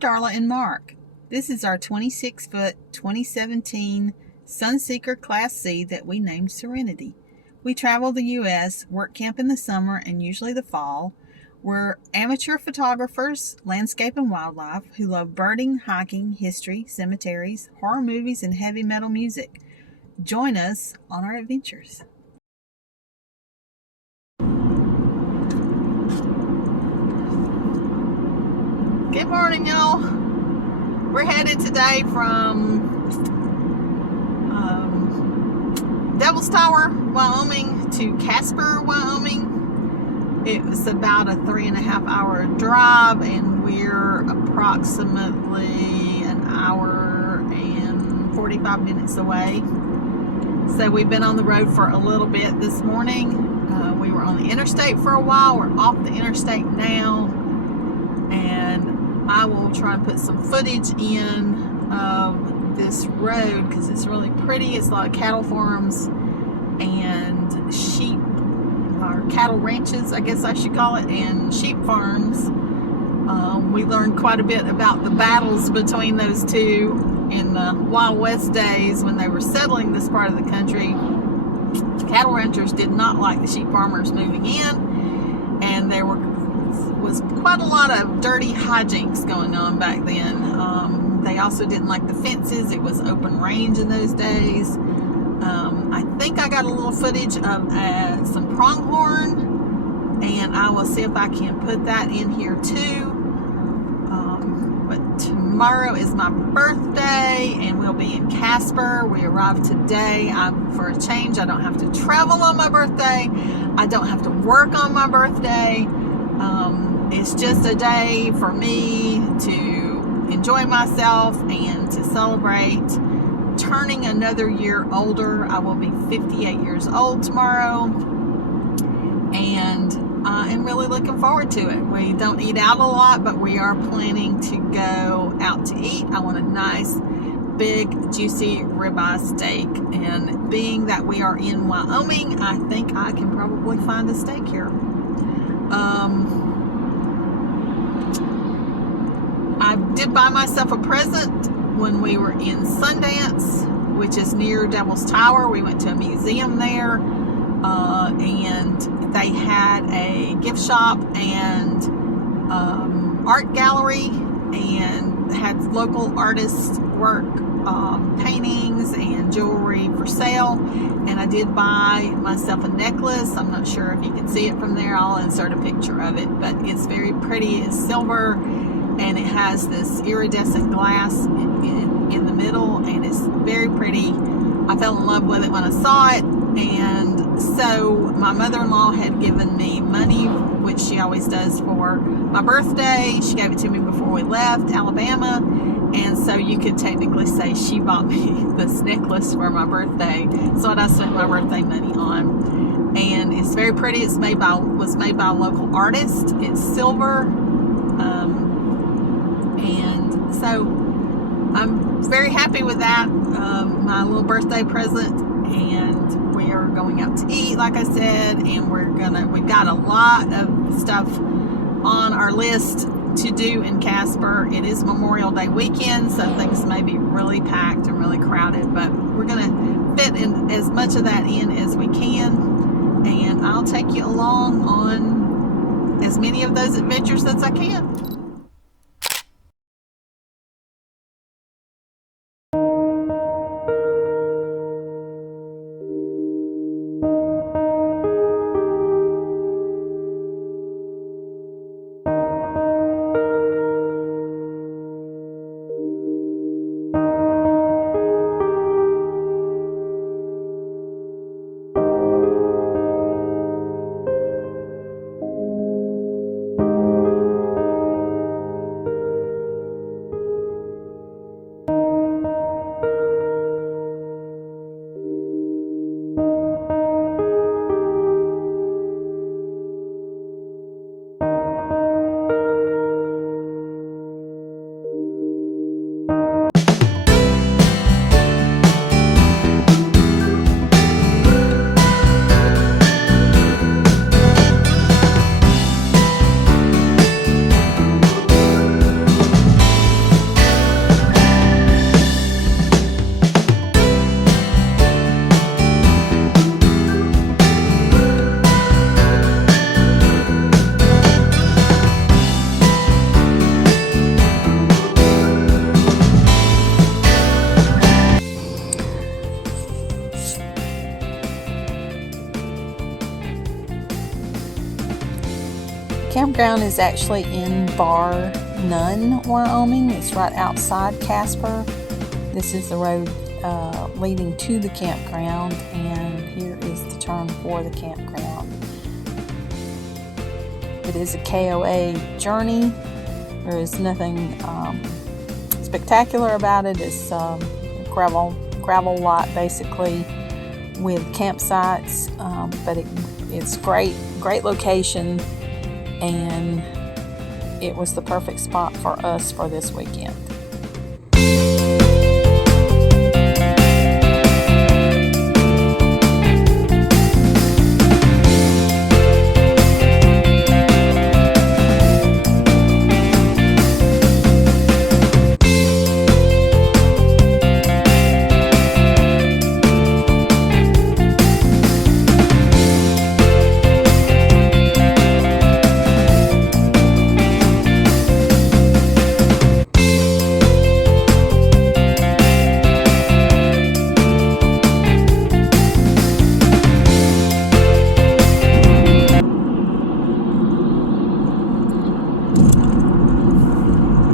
Darla and Mark. This is our 26-foot 2017 Sunseeker Class C that we named Serenity. We travel the U.S., work camp in the summer and usually the fall. We're amateur photographers, landscape and wildlife, who love birding, hiking, history, cemeteries, horror movies, and heavy metal music. Join us on our adventures. Good morning, y'all. We're headed today from Devil's Tower, Wyoming to Casper, Wyoming. It was about a 3.5-hour drive, and we're approximately an hour and 45 minutes away. So we've been on the road for a little bit this morning. We were on the interstate for a while. We're off the interstate now, and I will try and put some footage in of this road because it's really pretty. It's a lot of cattle farms and sheep, or cattle ranches, I guess I should call it, and sheep farms. We learned quite a bit about the battles between those two in the Wild West days when they were settling this part of the country. Cattle ranchers did not like the sheep farmers moving in, and there was quite a lot of dirty hijinks going on back then. They also didn't like the fences. It was open range in those days. I think I got a little footage of some pronghorn, and I will see if I can put that in here too. But tomorrow is my birthday, and we'll be in Casper. We arrived today. For a change, I don't have to travel on my birthday. I don't have to work on my birthday. It's just a day for me to enjoy myself and to celebrate turning another year older. I will be 58 years old tomorrow, and I am really looking forward to it. We don't eat out a lot, but we are planning to go out to eat. I want a nice, big, juicy ribeye steak, and being that we are in Wyoming, I think I can probably find a steak here. I did buy myself a present when we were in Sundance, which is near Devil's Tower. We went to a museum there, and they had a gift shop and art gallery, and had local artists' work, paintings and jewelry for sale. And I did buy myself a necklace. I'm not sure if you can see it from there. I'll insert a picture of it, but it's very pretty. It's silver, and it has this iridescent glass in the middle, and it's very pretty. I fell in love with it when I saw it, and so my mother-in-law had given me money, which she always does, for my birthday. She gave it to me before we left Alabama, and so you could technically say she bought me this necklace for my birthday. So what I spent my birthday money on, and it's very pretty. Was made by a local artist. It's silver, and so I'm very happy with that. My little birthday present, and we are going out to eat, like I said, and we've got a lot of stuff on our list to do in Casper. It is Memorial Day weekend, so things may be really packed and really crowded, but we're going to fit in as much of that in as we can, and I'll take you along on as many of those adventures as I can. Campground is actually in Bar None, Wyoming. It's right outside Casper. This is the road leading to the campground, and here is the turn for the campground. It is a KOA journey. There is nothing spectacular about it. It's gravel lot basically with campsites, but it's great location, and it was the perfect spot for us for this weekend.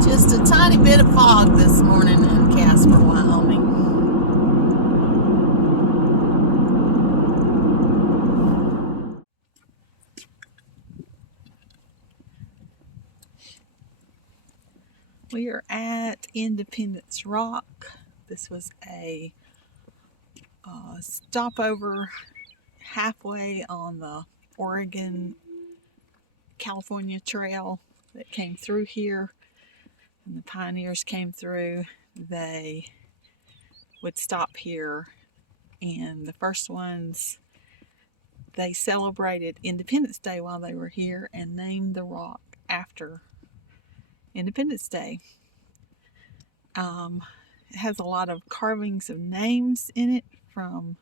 Just a tiny bit of fog this morning in Casper, Wyoming. We are at Independence Rock. This was a stopover halfway on the Oregon-California trail that came through here. And the pioneers came through. They would stop here, and the first ones, they celebrated Independence Day while they were here and named the rock after Independence Day. It has a lot of carvings of names in it from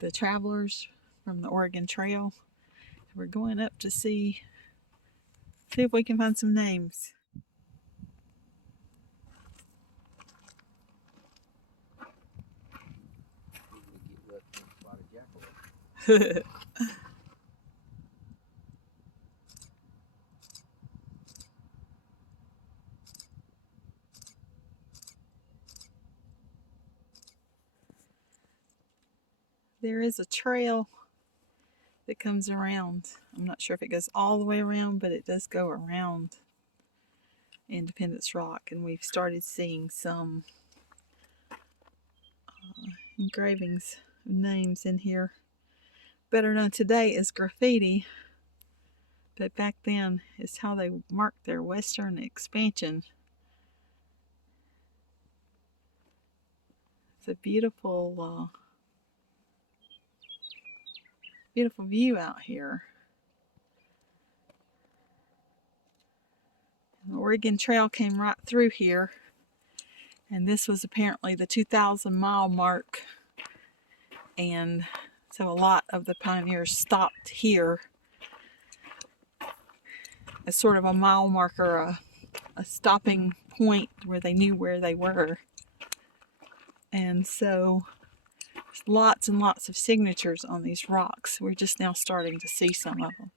the travelers from the Oregon Trail. We're going up to see if we can find some names. There is a trail that comes around. I'm not sure if it goes all the way around, but it does go around Independence Rock, and we've started seeing some engravings of names in here. Better known today as graffiti, but back then is how they marked their western expansion. It's a beautiful view out here. The Oregon Trail came right through here, and this was apparently the 2,000-mile mark, and so a lot of the pioneers stopped here as sort of a mile marker, a stopping point where they knew where they were. And so there's lots and lots of signatures on these rocks. We're just now starting to see some of them.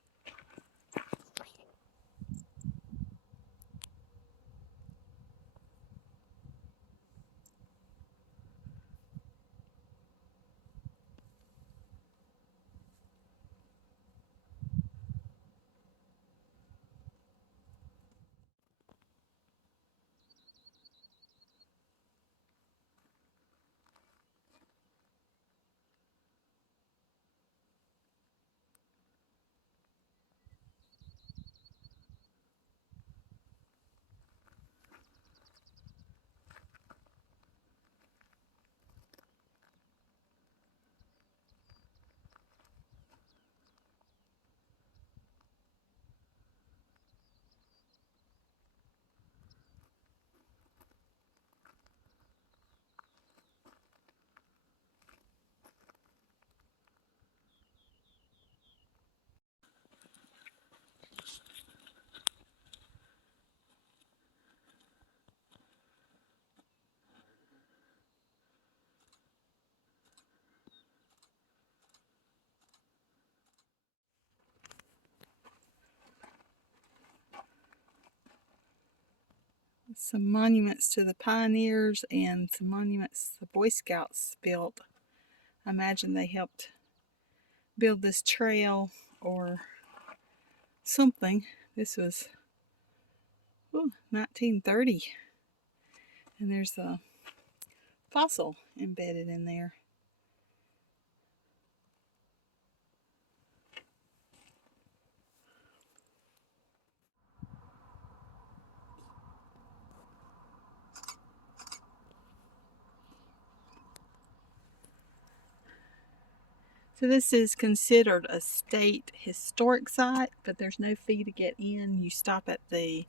Some monuments to the pioneers and some monuments the Boy Scouts built. I imagine they helped build this trail or something. This was 1930. And there's a fossil embedded in there. So this is considered a state historic site, but there's no fee to get in. You stop at the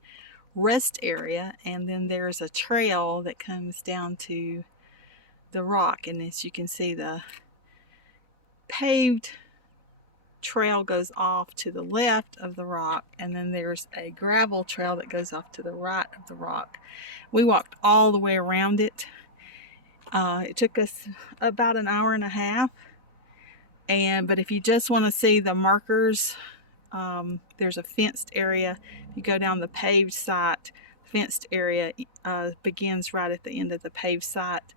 rest area, and then there's a trail that comes down to the rock. And as you can see, the paved trail goes off to the left of the rock, and then there's a gravel trail that goes off to the right of the rock. We walked all the way around it. It took us about an hour and a half. But if you just want to see the markers, there's a fenced area. If you go down the paved site, fenced area begins right at the end of the paved site,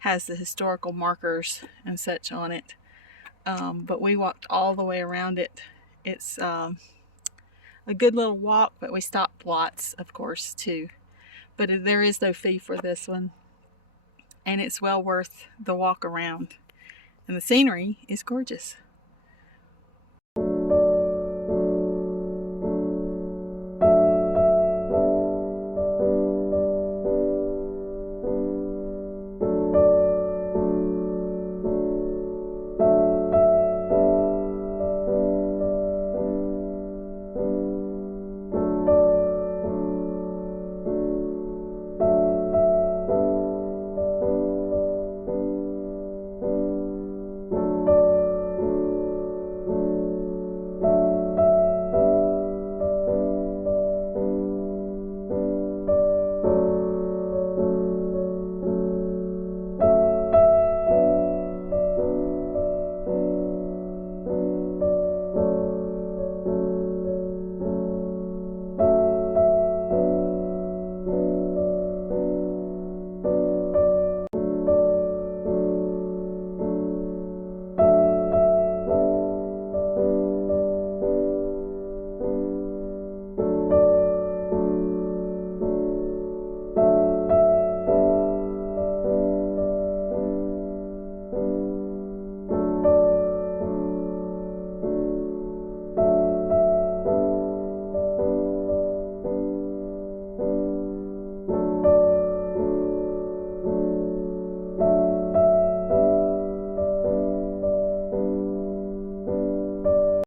has the historical markers and such on it. But we walked all the way around it. It's a good little walk, but we stopped lots, of course, too. But there is no fee for this one, and it's well worth the walk around. And the scenery is gorgeous.